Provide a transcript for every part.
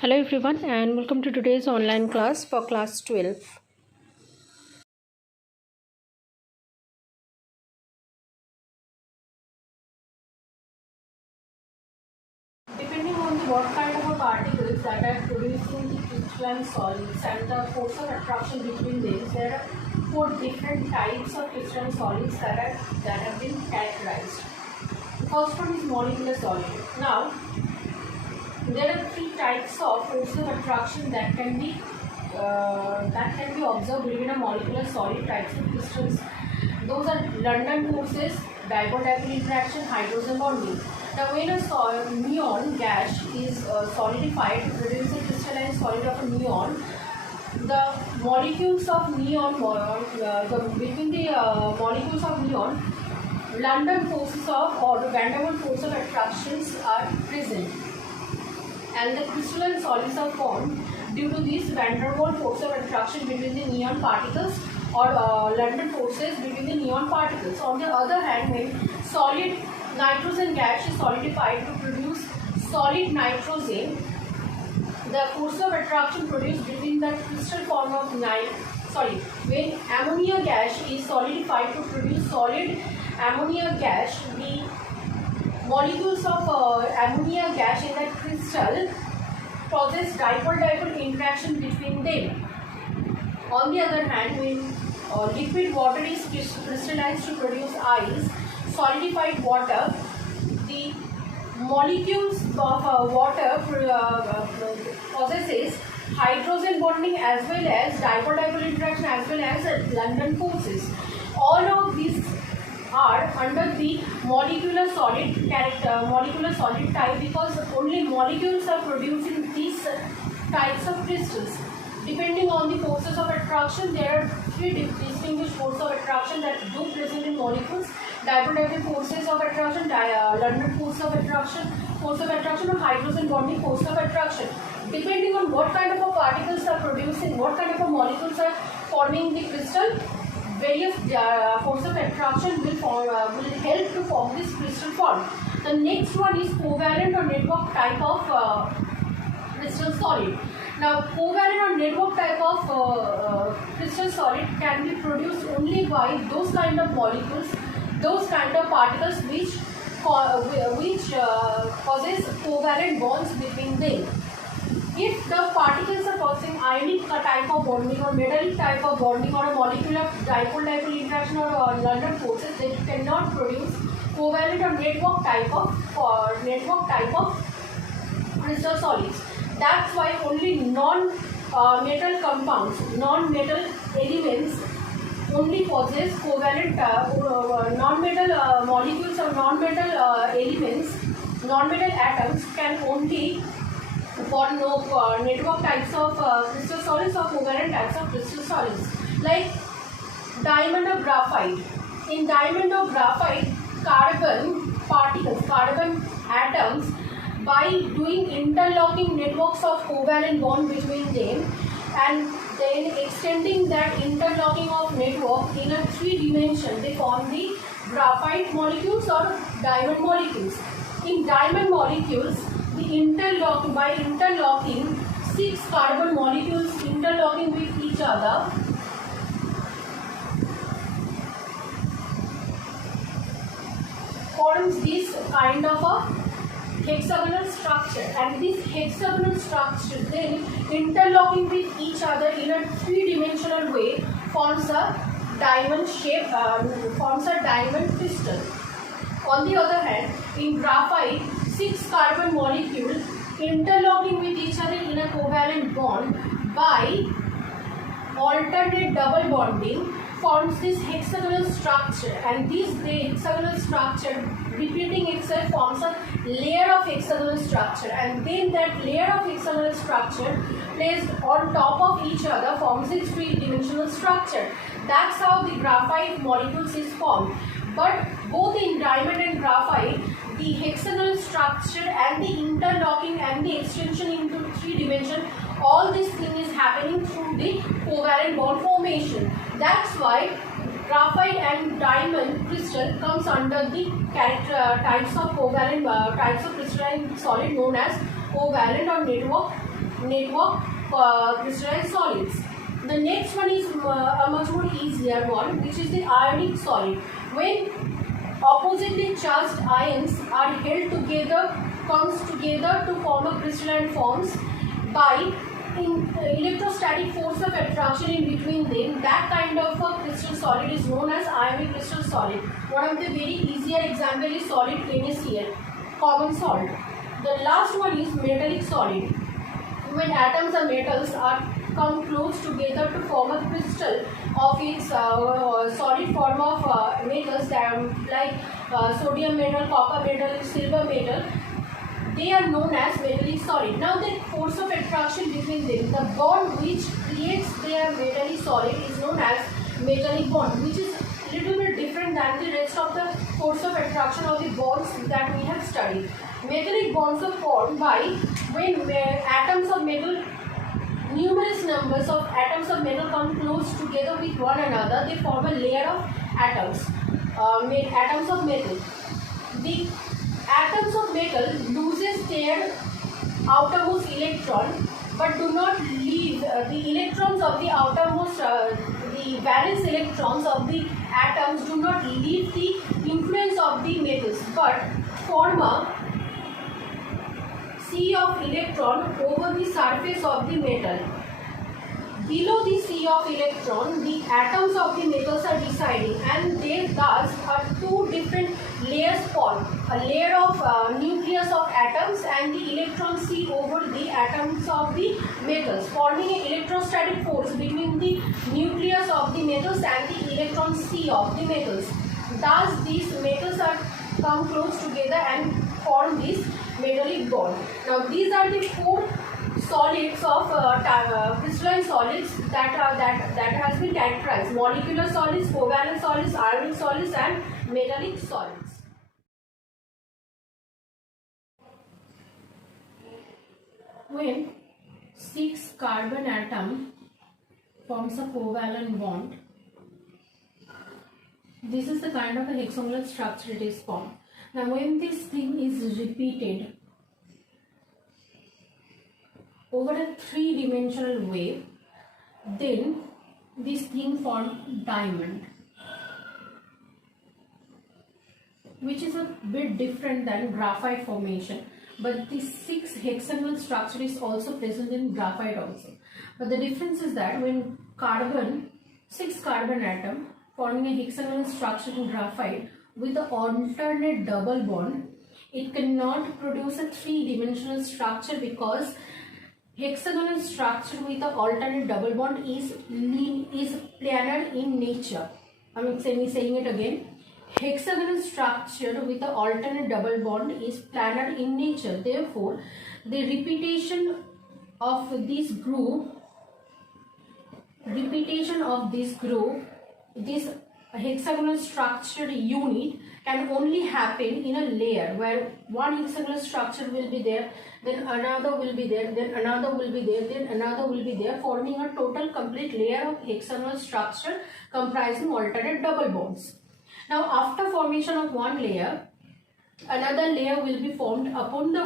Hello everyone and welcome to today's online class for class 12. Depending on what kind of a particles that are producing the crystalline solids and the force of attraction between them, there are four different types of crystalline solids that have been characterized. The first one is molecular solid. Now there are three types of force of attraction that can be observed within a molecular solid types of crystals. Those are London forces, dipole-dipole interaction, hydrogen bonding. Now, when a neon gas is solidified to produce a crystalline solid of a neon, the molecules of neon, between the molecules of neon, London forces of or the van der Waals force of attractions are present, and the crystalline solids are formed due to this van der Waals force of attraction between the neon particles or London forces between the neon particles. On the other hand, when solid nitrogen gas is solidified to produce solid nitrogen, the force of attraction produced between the crystal form of when ammonia gas is solidified to produce solid ammonia gas, the molecules of ammonia gas in that crystal possess dipole-dipole interaction between them. On the other hand, when liquid water is crystallized to produce ice, solidified water, the molecules of water possesses hydrogen bonding as well as dipole-dipole interaction as well as London forces. All of these are under the molecular solid type, because only molecules are producing these types of crystals. Depending on the forces of attraction, there are three distinguished forces of attraction that do present in molecules: dipole-dipole forces of attraction, London force of attraction, or hydrogen bonding force of attraction. Depending on what kind of a particles are producing, what kind of a molecules are forming the crystal, various force of attraction will help to form this crystal form. The next one is covalent or network type of crystal solid. Now, covalent or network type of crystal solid can be produced only by those kind of molecules, those kind of particles which causes covalent bonds between them. If the particles are causing ionic type of bonding or metallic type of bonding or a molecular dipole-dipole interaction or London forces, they cannot produce covalent or network type of crystal solids. That's why only non-metal compounds, non-metal elements only possess covalent non-metal molecules or non-metal elements, non-metal atoms can only form network types of crystal solids or covalent types of crystal solids, like diamond or graphite. In diamond or graphite, carbon particles, carbon atoms, by doing interlocking networks of covalent bond between them and then extending that interlocking of network in a 3 dimension, they form the graphite molecules or diamond molecules. In diamond molecules, by interlocking 6 carbon molecules interlocking with each other, forms this kind of a hexagonal structure, and this hexagonal structure then interlocking with each other in a 3-dimensional way forms a diamond shape, forms a diamond crystal. On the other hand, in graphite, 6 carbon molecules interlocking with each other in a covalent bond by alternate double bonding forms this hexagonal structure, and the hexagonal structure repeating itself forms a layer of hexagonal structure, and then that layer of hexagonal structure placed on top of each other forms a 3-dimensional structure. That's how the graphite molecules is formed. But both in diamond and graphite, the hexagonal structure and the interlocking and the extension into 3 dimension, all this thing is happening through the covalent bond formation. That's why graphite and diamond crystal comes under the types of covalent types of crystalline solid known as covalent or network network crystalline solids. The next one is a much more easier one, which is the ionic solid. When oppositely charged ions are held together, comes together to form a crystalline forms by electrostatic force of attraction in between them, that kind of a crystal solid is known as ionic crystal solid. One of the very easier example is solid NaCl, common salt. The last one is metallic solid. When atoms of metals are come close together to form a crystal of its solid form of metals, like sodium metal, copper metal, silver metal, they are known as metallic solid. Now the force of attraction between them, the bond which creates their metallic solid is known as metallic bond, which is a little bit different than the rest of the force of attraction of the bonds that we have studied. Metallic bonds are formed by when atoms of metal, numerous numbers of atoms of metal come close together with one another, they form a layer of atoms, atoms of metal. The atoms of metal loses their outermost electron, but do not leave the electrons of the outermost, the valence electrons of the atoms do not leave the influence of the metals, but form a sea of electron over the surface of the metal. Below the sea of electron, the atoms of the metals are residing, and there thus are two different layers formed. A layer of nucleus of atoms and the electron sea over the atoms of the metals, forming an electrostatic force between the nucleus of the metals and the electron sea of the metals. Thus these metals are come close together and form this metallic bond. Now these are the four solids of crystalline solids that has been characterized: molecular solids, covalent solids, ionic solids, and metallic solids. When 6 carbon atom forms a covalent bond, this is the kind of a hexagonal structure it is formed. Now when this thing is repeated over a 3-dimensional wave, then this thing forms diamond, which is a bit different than graphite formation. But the 6 hexagonal structure is also present in graphite also. But the difference is that when 6 carbon atom forming a hexagonal structure in graphite with an alternate double bond, it cannot produce a 3-dimensional structure, because hexagonal structure with an alternate double bond is planar in nature. I am saying it again. Hexagonal structure with an alternate double bond is planar in nature. Therefore, the repetition of this group, this hexagonal structure unit can only happen in a layer where one hexagonal structure will be there, then another will be there, then another will be there, then another will be there, forming a total complete layer of hexagonal structure comprising alternate double bonds. Now after formation of one layer, another layer will be formed another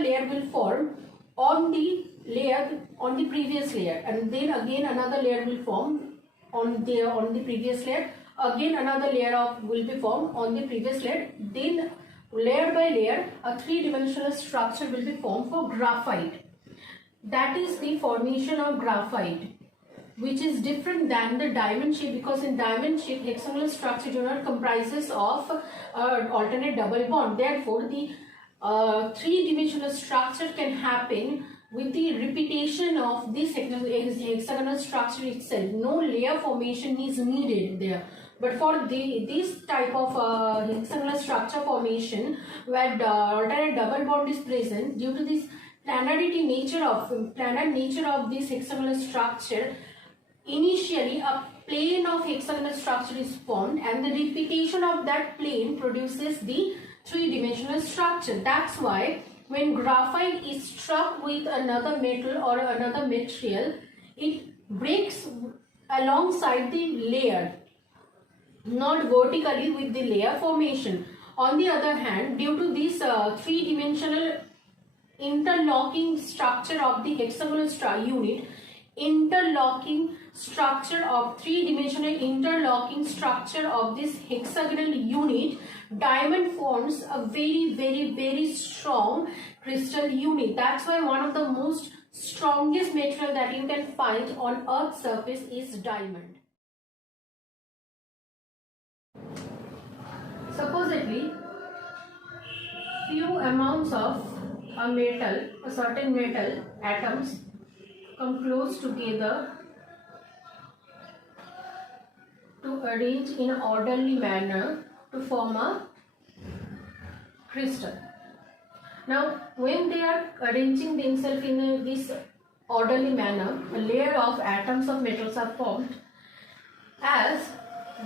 layer will form on the previous layer, and then again another layer will form on the previous layer, again another layer will be formed on the previous layer, then layer by layer a 3-dimensional structure will be formed for graphite. That is the formation of graphite, which is different than the diamond shape, because in diamond shape hexagonal structure do not comprises of alternate double bond. Therefore the 3-dimensional structure can happen with the repetition of this hexagonal structure itself. No layer formation is needed there. But for this type of hexagonal structure formation, where the alternate double bond is present, due to this planar nature of this hexagonal structure, initially a plane of hexagonal structure is formed, and the repetition of that plane produces the 3-dimensional structure. That's why when graphite is struck with another metal or another material, it breaks alongside the layer, not vertically with the layer formation. On the other hand, due to this 3-dimensional interlocking structure of the hexagonal unit, interlocking structure of three-dimensional interlocking structure of this hexagonal unit, diamond forms a very strong crystal unit. That's why one of the most strongest material that you can find on Earth's surface is diamond. Supposedly, few amounts of a certain metal atoms come close together to arrange in an orderly manner to form a crystal. Now, when they are arranging themselves in this orderly manner, a layer of atoms of metals are formed. As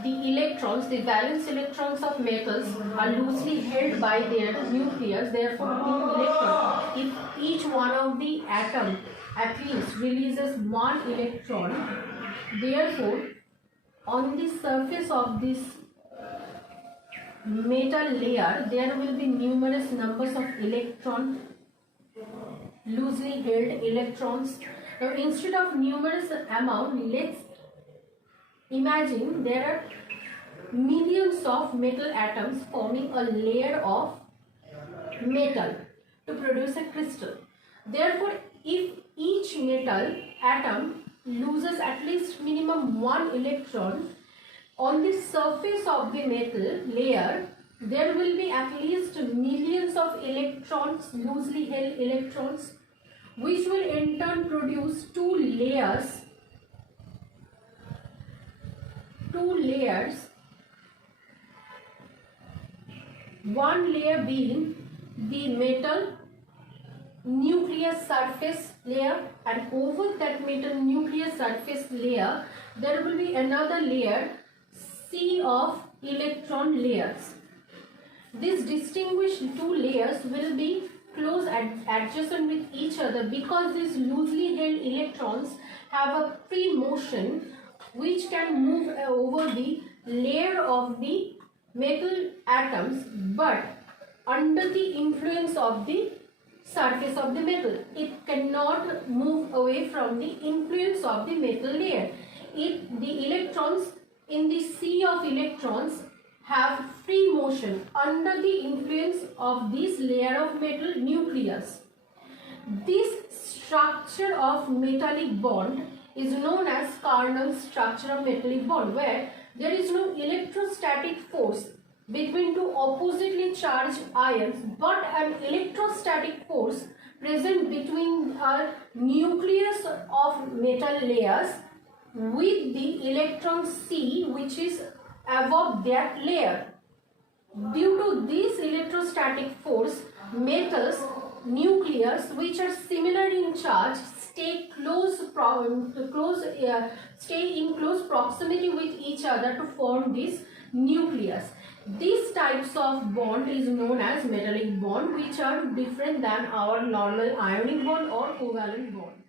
the electrons, the valence electrons of metals are loosely held by their nucleus, therefore the electron, if each one of the atom at least releases one electron, therefore on the surface of this metal layer there will be numerous numbers of loosely held electrons. Now instead of numerous amount, let's imagine there are millions of metal atoms forming a layer of metal to produce a crystal. Therefore, if each metal atom loses at least minimum one electron, on the surface of the metal layer there will be at least millions of electrons, loosely held electrons, which will in turn produce two layers, one layer being the metal nucleus surface layer, and over that metal nucleus surface layer there will be another layer, sea of electron layers. These distinguished two layers will be close adjacent with each other because these loosely held electrons have a free motion which can move over the layer of the metal atoms, but under the influence of the surface of the metal. It cannot move away from the influence of the metal layer. The electrons in the sea of electrons have free motion under the influence of this layer of metal nucleus. This structure of metallic bond is known as Carnot structure of metallic bond, where there is no electrostatic force between two oppositely charged ions, but an electrostatic force present between a nucleus of metal layers with the electron C which is above that layer. Due to this electrostatic force, metals nucleus which are similar in charge stay in close proximity with each other to form this nucleus. These types of bond is known as metallic bond, which are different than our normal ionic bond or covalent bond.